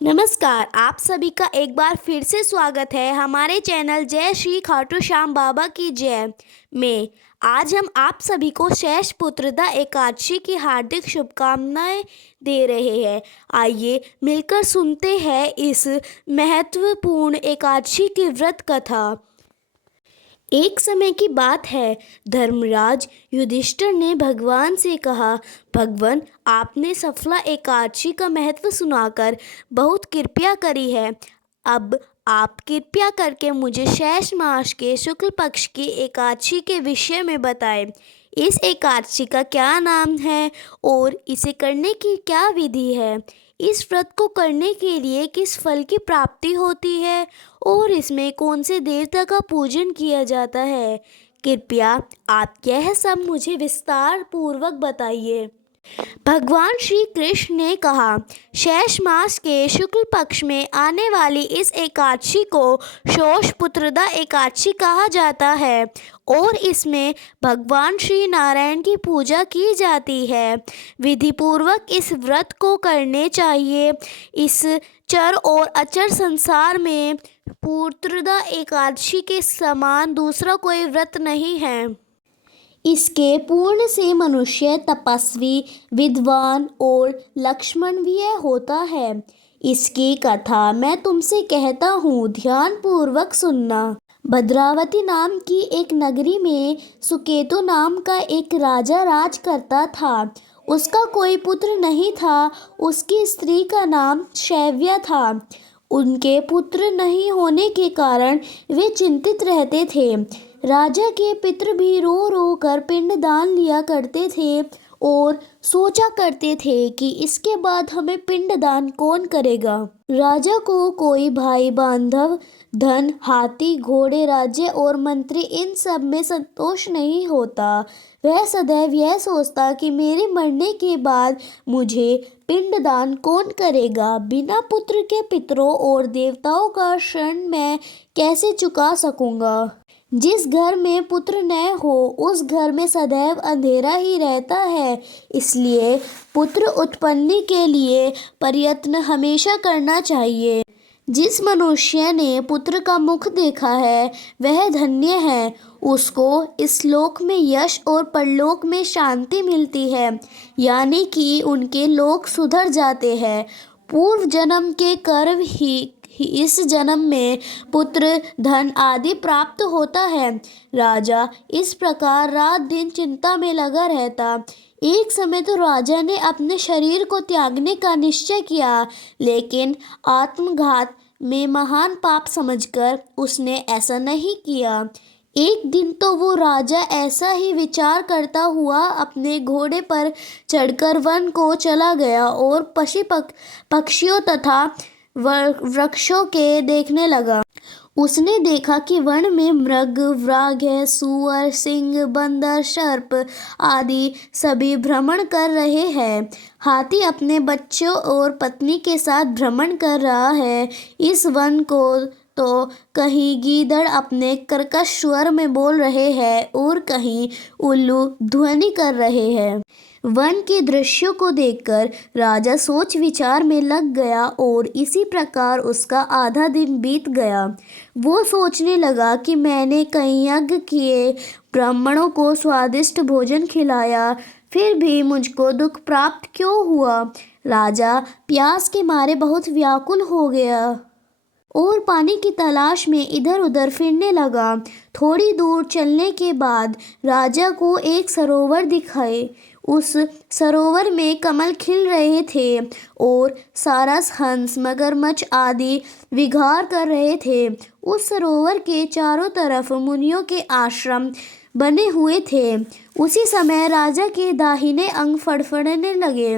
नमस्कार, आप सभी का एक बार फिर से स्वागत है हमारे चैनल जय श्री खाटू श्याम बाबा की जय में। आज हम आप सभी को शेष पुत्रदा एकादशी की हार्दिक शुभकामनाएं दे रहे हैं। आइए मिलकर सुनते हैं इस महत्वपूर्ण एकादशी की व्रत कथा। एक समय की बात है, धर्मराज युधिष्ठिर ने भगवान से कहा, भगवान, आपने सफला एकादशी का महत्व सुनाकर बहुत कृपया करी है। अब आप कृपया करके मुझे शेष मास के शुक्ल पक्ष की एकादशी के विषय में बताएं। इस एकादशी का क्या नाम है और इसे करने की क्या विधि है? इस व्रत को करने के लिए किस फल की प्राप्ति होती है और इसमें कौन से देवता का पूजन किया जाता है? कृपया आप यह सब मुझे विस्तार पूर्वक बताइए। भगवान श्री कृष्ण ने कहा, शेष मास के शुक्ल पक्ष में आने वाली इस एकादशी को शोष पुत्रदा एकादशी कहा जाता है और इसमें भगवान श्री नारायण की पूजा की जाती है। विधि पूर्वक इस व्रत को करने चाहिए। इस चर और अचर संसार में पुत्रदा एकादशी के समान दूसरा कोई व्रत नहीं है। इसके पूर्ण से मनुष्य तपस्वी, विद्वान और लक्ष्मणवीय होता है। इसकी कथा मैं तुमसे कहता हूँ, ध्यान पूर्वक सुनना। भद्रावती नाम की एक नगरी में सुकेतु नाम का एक राजा राज करता था। उसका कोई पुत्र नहीं था। उसकी स्त्री का नाम शैव्या था। उनके पुत्र नहीं होने के कारण वे चिंतित रहते थे। राजा के पितृ भी रो रो कर पिंड दान लिया करते थे और सोचा करते थे कि इसके बाद हमें पिंड दान कौन करेगा। राजा को कोई भाई बांधव, धन, हाथी, घोड़े, राज्य और मंत्री, इन सब में संतोष नहीं होता। वह सदैव यह सोचता कि मेरे मरने के बाद मुझे पिंडदान कौन करेगा। बिना पुत्र के पितरों और देवताओं का ऋण मैं कैसे चुका सकूंगा। जिस घर में पुत्र न हो उस घर में सदैव अंधेरा ही रहता है। इसलिए पुत्र उत्पत्ति के लिए प्रयत्न हमेशा करना चाहिए। जिस मनुष्य ने पुत्र का मुख देखा है वह धन्य है। उसको इस लोक में यश और परलोक में शांति मिलती है, यानी कि उनके लोक सुधर जाते हैं। पूर्व जन्म के कर्म ही इस जन्म में पुत्र, धन आदि प्राप्त होता है। राजा इस प्रकार रात दिन चिंता में लगा रहता। एक समय तो राजा ने अपने शरीर को त्यागने का निश्चय किया, लेकिन आत्मघात में महान पाप समझकर उसने ऐसा नहीं किया। एक दिन तो वो राजा ऐसा ही विचार करता हुआ अपने घोड़े पर चढ़कर वन को चला गया और पशु पक्षियों तथा वृक्षों के देखने लगा। उसने देखा कि वन में मृग, व्याघ्र, सूअर, सिंह, बंदर, सर्प आदि सभी भ्रमण कर रहे हैं। हाथी अपने बच्चों और पत्नी के साथ भ्रमण कर रहा है। इस वन को तो कहीं गीदड़ अपने कर्कश स्वर में बोल रहे हैं और कहीं उल्लू ध्वनि कर रहे हैं। वन के दृश्यों को देखकर राजा सोच विचार में लग गया और इसी प्रकार उसका आधा दिन बीत गया। वो सोचने लगा कि मैंने कई यज्ञ किए, ब्राह्मणों को स्वादिष्ट भोजन खिलाया, फिर भी मुझको दुख प्राप्त क्यों हुआ। राजा प्यास के मारे बहुत व्याकुल हो गया और पानी की तलाश में इधर उधर फिरने लगा। थोड़ी दूर चलने के बाद राजा को एक सरोवर दिखाए। उस सरोवर में कमल खिल रहे थे और सारस, हंस, मगरमच्छ आदि विहार कर रहे थे। उस सरोवर के चारों तरफ मुनियों के आश्रम बने हुए थे। उसी समय राजा के दाहिने अंग फड़फड़ाने लगे।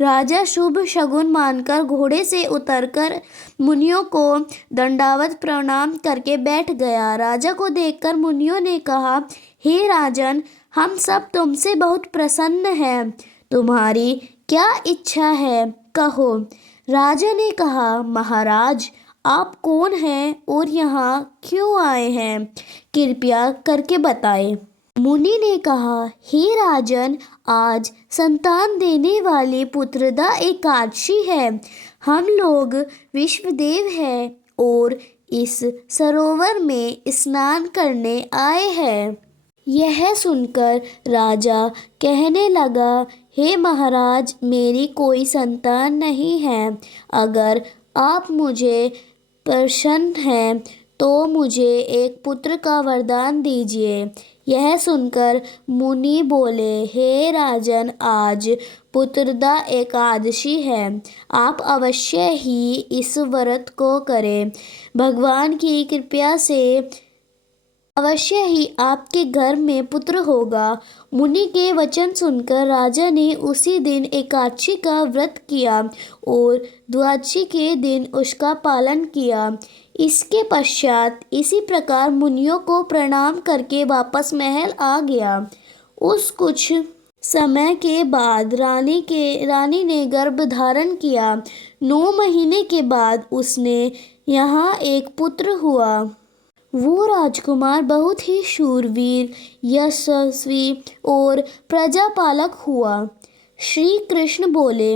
राजा शुभ शगुन मानकर घोड़े से उतरकर मुनियों को दंडवत प्रणाम करके बैठ गया। राजा को देखकर मुनियों ने कहा, हे राजन, हम सब तुमसे बहुत प्रसन्न हैं। तुम्हारी क्या इच्छा है, कहो। राजा ने कहा, महाराज, आप कौन हैं और यहाँ क्यों आए हैं, कृपया करके बताएं। मुनि ने कहा, हे राजन, आज संतान देने वाली पुत्रदा एकादशी है। हम लोग विश्वदेव हैं और इस सरोवर में स्नान करने आए हैं। यह सुनकर राजा कहने लगा, हे महाराज, मेरी कोई संतान नहीं है। अगर आप मुझे प्रसन्न हैं तो मुझे एक पुत्र का वरदान दीजिए। यह सुनकर मुनि बोले, हे राजन, आज पुत्रदा एकादशी है। आप अवश्य ही इस व्रत को करें। भगवान की कृपा से अवश्य ही आपके घर में पुत्र होगा। मुनि के वचन सुनकर राजा ने उसी दिन एकादशी का व्रत किया और द्वादशी के दिन उसका पालन किया। इसके पश्चात इसी प्रकार मुनियों को प्रणाम करके वापस महल आ गया। उस कुछ समय के बाद रानी ने गर्भ धारण किया। 9 महीने के बाद उसने यहाँ एक पुत्र हुआ। वो राजकुमार बहुत ही शूरवीर, यशस्वी और प्रजापालक हुआ। श्री कृष्ण बोले,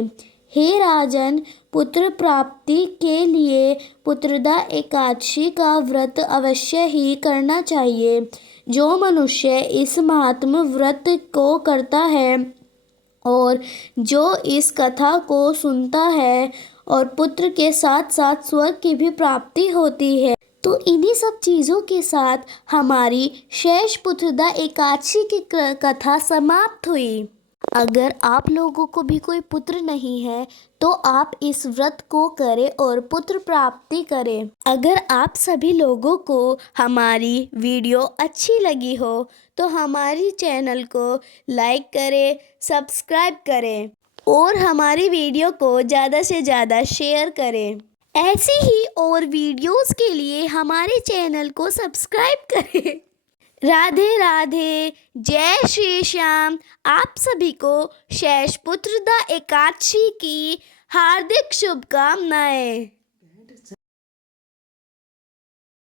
हे राजन, पुत्र प्राप्ति के लिए पुत्रदा एकादशी का व्रत अवश्य ही करना चाहिए। जो मनुष्य इस महात्म व्रत को करता है और जो इस कथा को सुनता है और पुत्र के साथ साथ स्वर्ग की भी प्राप्ति होती है। तो इन्हीं सब चीज़ों के साथ हमारी शेष पुत्रदा एकादशी की कथा समाप्त हुई। अगर आप लोगों को भी कोई पुत्र नहीं है तो आप इस व्रत को करें और पुत्र प्राप्ति करें। अगर आप सभी लोगों को हमारी वीडियो अच्छी लगी हो तो हमारी चैनल को लाइक करें, सब्सक्राइब करें और हमारी वीडियो को ज़्यादा से ज़्यादा शेयर करें। ऐसी ही और वीडियोस के लिए हमारे चैनल को सब्सक्राइब करें। राधे राधे, जय श्री श्याम। आप सभी को शेष पुत्रदा एकादशी की हार्दिक शुभकामनाएं।